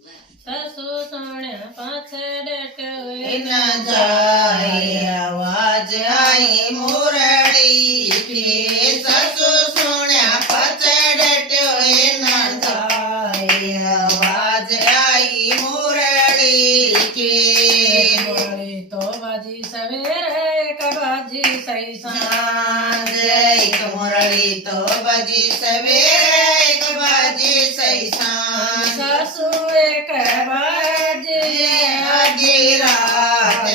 सासू सोण्या पाछड़ टोए न जाए आवाज आई मुरली की सासू सोण्या पचड़ टोए न जाए आवाज आई मुरली की मुरली तो बाजी सवेरे कबाजी सही सांझ एक मुरली तो बजी सवेरे एक बाजी सही सांझ सासू एक बाजी आधी रात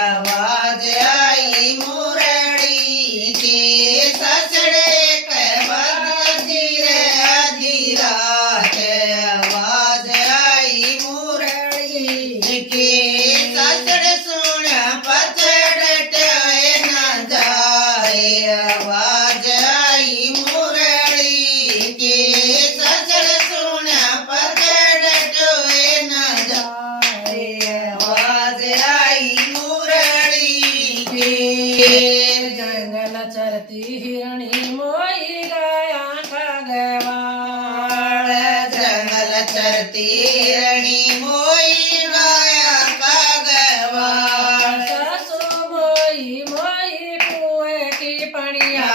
आवाज आई मुरली की ससड़े के बाजी रे आधी रात आवाज आई मुरली की ससड़ सुना पचड़ टोए न जाए आवाज आई मुरली की ससड़ सुना पचड़ टोए न जाए आवाज आई मुरली की जंगल चरती हिरणी मोई गाया भगवान जंगल चरती रणी मोई गाया भगवान सासू मोई मोई कुएं की पनिया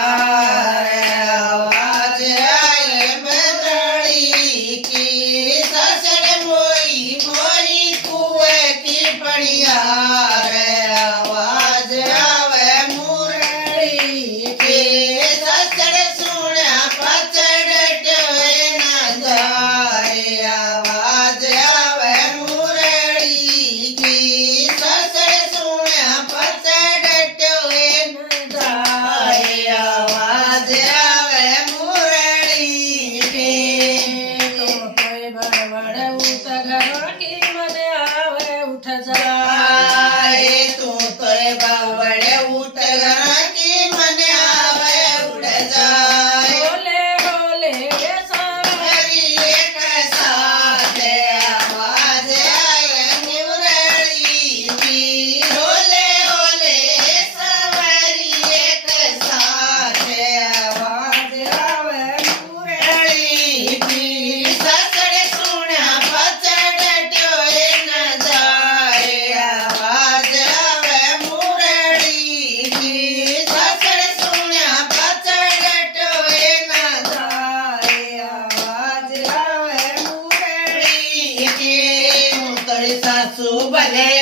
आवाज आए बदड़ी की ससड़ मोई मोई कुएं की पड़िया आवाज आवे मुरली की ससड़ सुना पचड़ टोए न जाए आवाज आवे मुरली की ससड़ सुना पचड़ टोए न जाए आवाज आवे मुरली की तो कोई बड़बड़ उठ घर की मन आवे उठ जा आए तू तोय बावड़े उठ गरा की मन आवे उड़ जाए बोले बोले सब हरी एक साथ आवाज आए मुरली की होले होले सवारी एक साथ आवाज आवे मुरली की ससड़ सुना पचड़ टोए न जाए आवाज आवे मुरली की ससड़ सुना पचड़ टोए न जाए आवाज आवे मुरली की मुतड़ी सासू भले